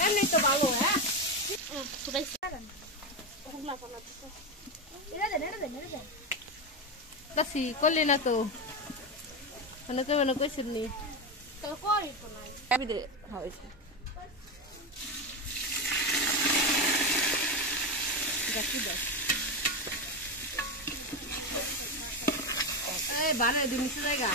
এমনি তো ভালো হ্যাঁ ফুটাইছে দাসি করলি না তো মানে কেউ না কইছিস নি তো করি তো নাই আমি দে হইছে দাসি দাস এই বারে দিন নিচে জায়গা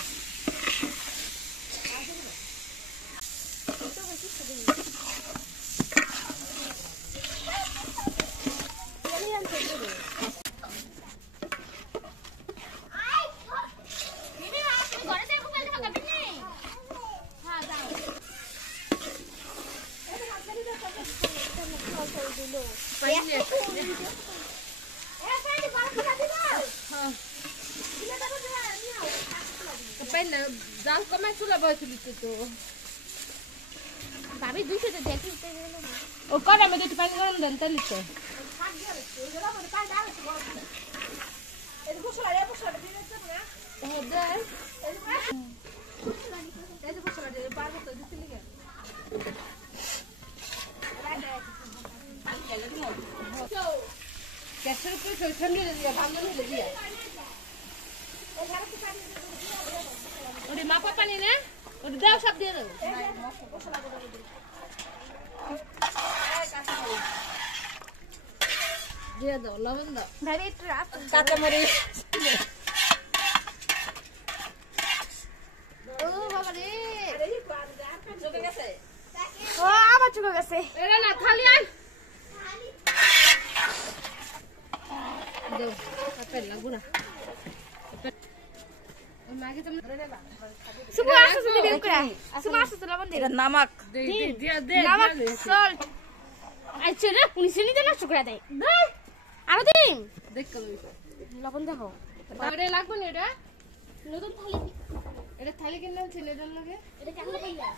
জাল কমাই চুলা বসেছিলি তো ভাবি 200 তে দেখি ও কড়া মধ্যে একটু পানি গরম দেন তাহলে তো গ্যাসের উপরে ঠান্ডা দিয়া ভালো হলে দিয়া ওরে মাপা পানি না ওরে দাও সব দিয়ে দাও দিয়ে দাও লবণ দাও ভাই একটু কাঁচা মরিচ ও বাবা রে চুকে গেছে ও আবার চুকে গেছে এরা না খালি আন দাও আপেল লাগু না সুবু আসছে দিবি করে সুবু আসছে লবণ দে নমক দে দে নমক সল্ট আচ্ছা রে পুলিশ নিতে নষ্ট করে দেয় আরো দিন দেখ লবণ দেখো আরে লাগবে না এটা নতুন থালি এটা থালি কিনে ছেলে দেন লাগে এটা কেমন কইলা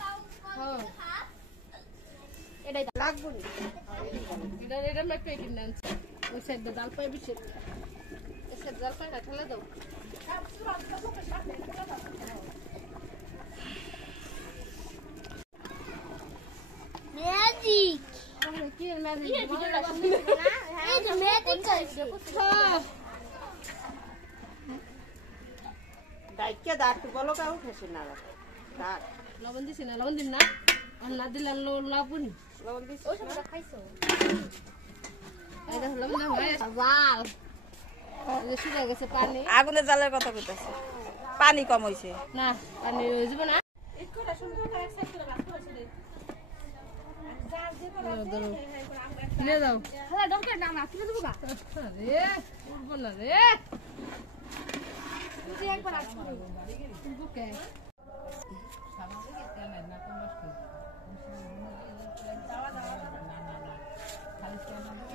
হ্যাঁ এটা লাগবে না এটা মেপে কিনে আনছি ওই সাইড ডাল পাই বিছে এসে ডাল পাই না ঠেলে দাও ম্যাজিক কি ম্যাজিক এই ভিডিওটা এই যে ম্যাজিক ডাইকে দাঁত বলো কাউ খেছে না দাঁত লবণ দিছি না লবণ দিন না আর না দিলে লবণ দিছি ওই সব খাইছো এই দেখো লবণ দাও ওয়াও এই শুকা গেছে পানি আগুনে জালের কথা কইতাছে পানি কম হইছে না পানি হই যাব না এক করে সুন্দর করে এক সাইড করে ভাত করছে রে লে দাও হ্যাঁ ডক্টর না তুলে দেবো গা রে উঠবো না রে তুই একবার আসবি বুকে সামনে তেল না তো নষ্ট যাওয়া না খালি তেল না